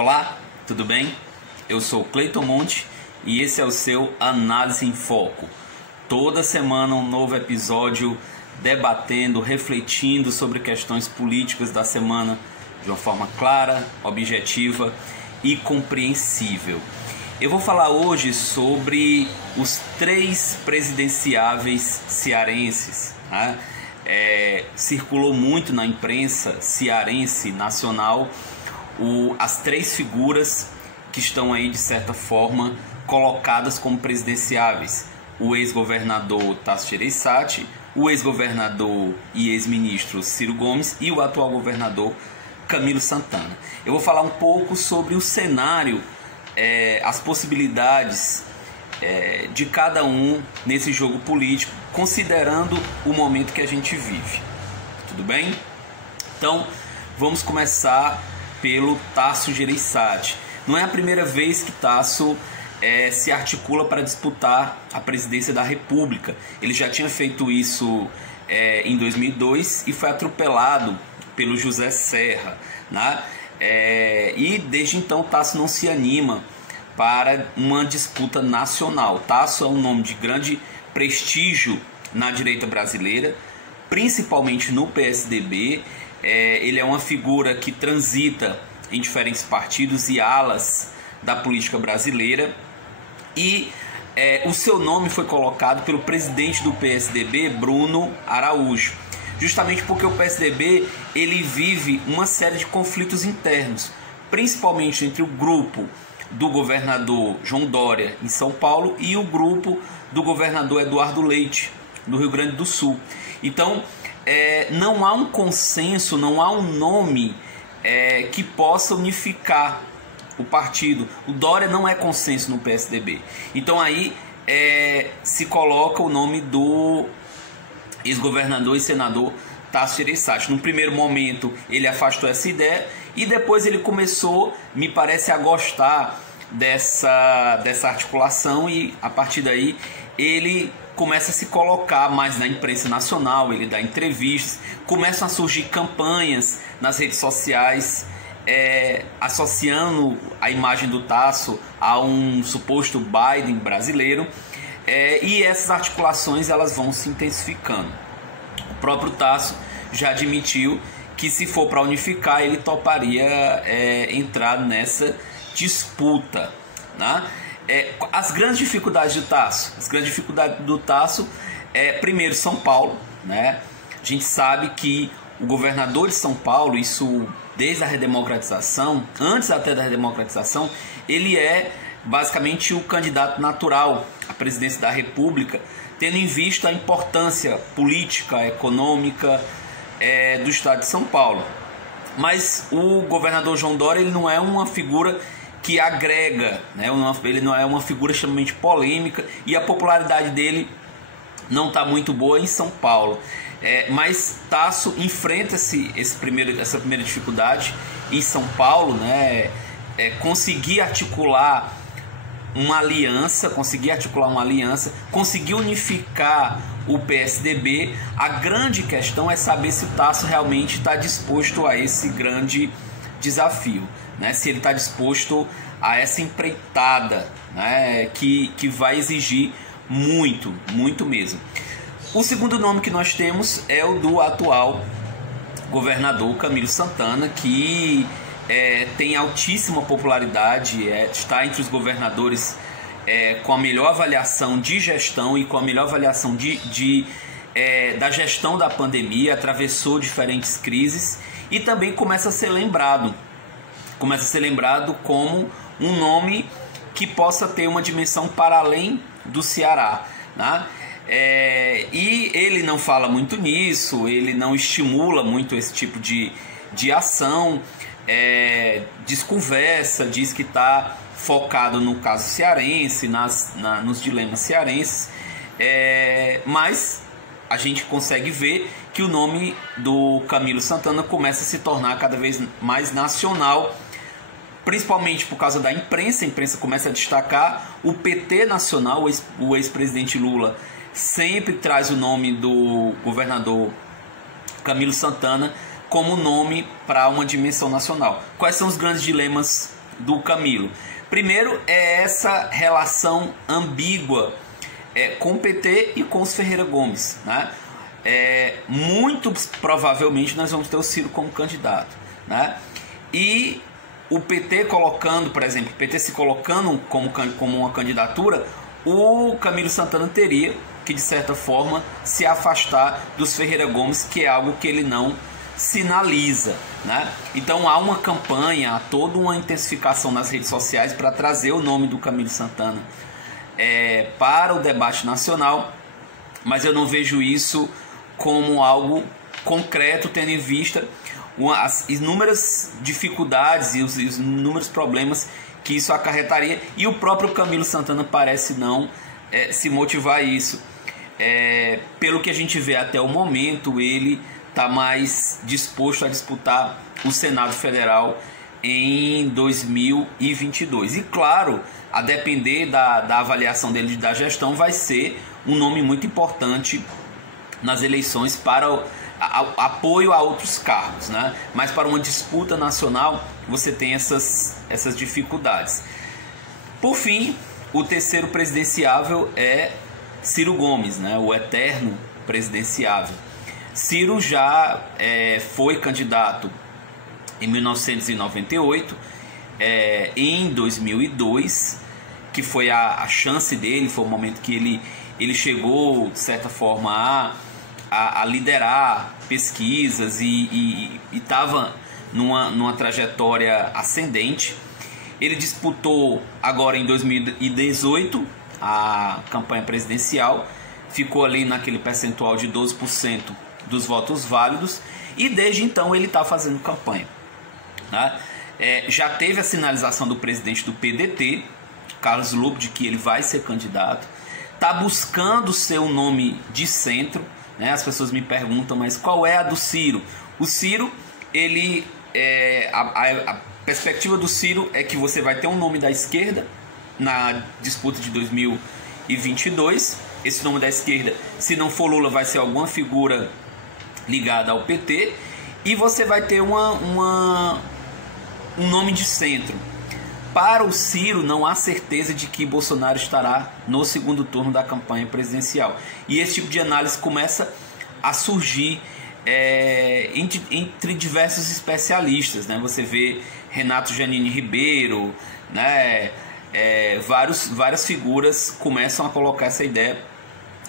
Olá, tudo bem? Eu sou Cleiton Monte e esse é o seu Análise em Foco. Toda semana um novo episódio debatendo, refletindo sobre questões políticas da semana de uma forma clara, objetiva e compreensível. Eu vou falar hoje sobre os 3 presidenciáveis cearenses, né? Circulou muito na imprensa cearense nacional as 3 figuras que estão aí, de certa forma, colocadas como presidenciáveis: o ex-governador Tasso Gereissati, o ex-governador e ex-ministro Ciro Gomes e o atual governador Camilo Santana. Eu vou falar um pouco sobre o cenário, as possibilidades de cada um nesse jogo político, considerando o momento que a gente vive. Tudo bem? Então, vamos começar pelo Tasso Gereissati. Não é a primeira vez que Tasso se articula para disputar a presidência da República. Ele já tinha feito isso em 2002 e foi atropelado pelo José Serra, né? E desde então Tasso não se anima para uma disputa nacional. Tasso é um nome de grande prestígio na direita brasileira, principalmente no PSDB. Ele é uma figura que transita em diferentes partidos e alas da política brasileira, e o seu nome foi colocado pelo presidente do PSDB, Bruno Araújo, justamente porque o PSDB ele vive uma série de conflitos internos, principalmente entre o grupo do governador João Dória em São Paulo e o grupo do governador Eduardo Leite no Rio Grande do Sul. Então não há um consenso, não há um nome que possa unificar o partido. O Dória não é consenso no PSDB. Então aí se coloca o nome do ex-governador e senador Tasso Gereissati. No primeiro momento ele afastou essa ideia e depois ele começou, me parece, a gostar dessa articulação, e a partir daí ele começa a se colocar mais na imprensa nacional, ele dá entrevistas, começam a surgir campanhas nas redes sociais, associando a imagem do Tasso a um suposto Biden brasileiro, e essas articulações elas vão se intensificando. O próprio Tasso já admitiu que, se for para unificar, ele toparia entrar nessa disputa, né? As grandes dificuldades do Tasso, primeiro, São Paulo, né? A gente sabe que o governador de São Paulo, isso desde a redemocratização, antes até da redemocratização, ele é basicamente o candidato natural à presidência da República, tendo em vista a importância política, econômica do estado de São Paulo. Mas o governador João Dória ele não é uma figura que agrega, né? Ele não é uma figura extremamente polêmica, e a popularidade dele não está muito boa em São Paulo. Mas Tasso enfrenta essa primeira dificuldade em São Paulo, né? Conseguir articular uma aliança, conseguir unificar o PSDB. A grande questão é saber se o Tasso realmente está disposto a esse grande desafio, né? Se ele está disposto a essa empreitada, né? que vai exigir muito, muito mesmo. O segundo nome que nós temos é o do atual governador Camilo Santana, que tem altíssima popularidade, está entre os governadores com a melhor avaliação de gestão e com a melhor avaliação da gestão da pandemia, atravessou diferentes crises e também começa a ser lembrado como um nome que possa ter uma dimensão para além do Ceará, né? E ele não fala muito nisso, ele não estimula muito esse tipo de ação, desconversa, diz que está focado no caso cearense, nos dilemas cearenses, mas a gente consegue ver que o nome do Camilo Santana começa a se tornar cada vez mais nacional, principalmente por causa da imprensa. A imprensa começa a destacar o PT nacional. O ex-presidente Lula sempre traz o nome do governador Camilo Santana como nome para uma dimensão nacional. Quais são os grandes dilemas do Camilo. Primeiro é essa relação ambígua com o PT e com os Ferreira Gomes, né? Muito provavelmente nós vamos ter o Ciro como candidato, né? E o PT colocando, por exemplo, o PT se colocando como uma candidatura, o Camilo Santana teria que, de certa forma, se afastar dos Ferreira Gomes, que é algo que ele não sinaliza, né? Então há uma campanha, há toda uma intensificação nas redes sociais para trazer o nome do Camilo Santana para o debate nacional, mas eu não vejo isso como algo concreto, tendo em vista as inúmeras dificuldades e os inúmeros problemas que isso acarretaria, e o próprio Camilo Santana parece não se motivar a isso. Pelo que a gente vê até o momento, ele está mais disposto a disputar o Senado Federal em 2022. E claro, a depender da avaliação dele da gestão, vai ser um nome muito importante nas eleições para apoio a outros cargos, né? Mas para uma disputa nacional você tem essas dificuldades. Por fim, o terceiro presidenciável é Ciro Gomes, né? O eterno presidenciável. Ciro já foi candidato em 1998, em 2002, que foi a chance dele, foi o momento que ele chegou, de certa forma, a liderar pesquisas e estava numa trajetória ascendente. Ele disputou agora em 2018 a campanha presidencial, ficou ali naquele percentual de 12% dos votos válidos, e desde então ele está fazendo campanha, né? Já teve a sinalização do presidente do PDT, Carlos Lobo, de que ele vai ser candidato, está buscando ser um nome de centro, né? As pessoas me perguntam, mas qual é a do Ciro? O Ciro, a perspectiva do Ciro é que você vai ter um nome da esquerda na disputa de 2022. Esse nome da esquerda, se não for Lula, vai ser alguma figura ligada ao PT, e você vai ter um nome de centro. Para o Ciro, não há certeza de que Bolsonaro estará no segundo turno da campanha presidencial. E esse tipo de análise começa a surgir entre diversos especialistas, né? Você vê Renato Janine Ribeiro, né? Várias figuras começam a colocar essa ideia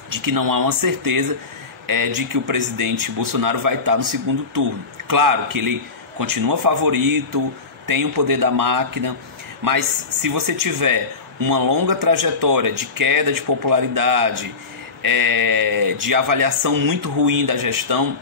de que não há uma certeza de que o presidente Bolsonaro vai estar no segundo turno. Claro que ele continua favorito, tem o poder da máquina, mas se você tiver uma longa trajetória de queda de popularidade, de avaliação muito ruim da gestão,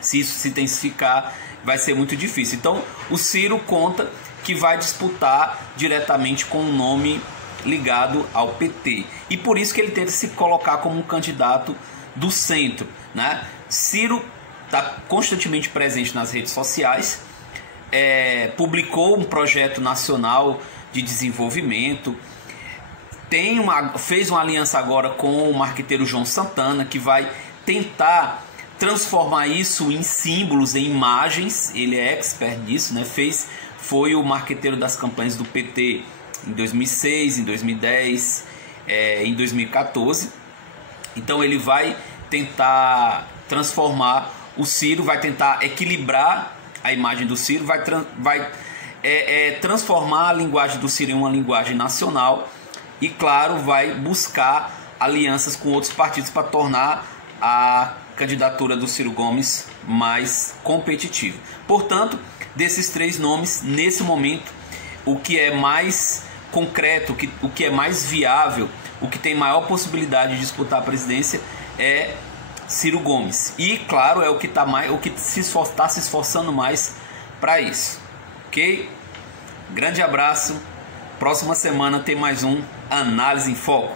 se isso se intensificar, vai ser muito difícil. Então o Ciro conta que vai disputar diretamente com um nome ligado ao PT, e por isso que ele tenta se colocar como um candidato do centro, né? Ciro está constantemente presente nas redes sociais, publicou um projeto nacional de desenvolvimento, fez uma aliança agora com o marqueteiro João Santana, que vai tentar transformar isso em símbolos, em imagens. Ele é expert nisso, né? Foi o marqueteiro das campanhas do PT em 2006, em 2010, em 2014. Então ele vai tentar transformar o Ciro, vai tentar equilibrar a imagem do Ciro, vai transformar a linguagem do Ciro em uma linguagem nacional, e claro, vai buscar alianças com outros partidos para tornar a candidatura do Ciro Gomes mais competitiva. Portanto, desses três nomes, nesse momento, o que é mais concreto, o que é mais viável, o que tem maior possibilidade de disputar a presidência é Ciro Gomes. E claro, é o que está se esforçando mais para isso. Ok? Grande abraço. Próxima semana tem mais um Análise em Foco.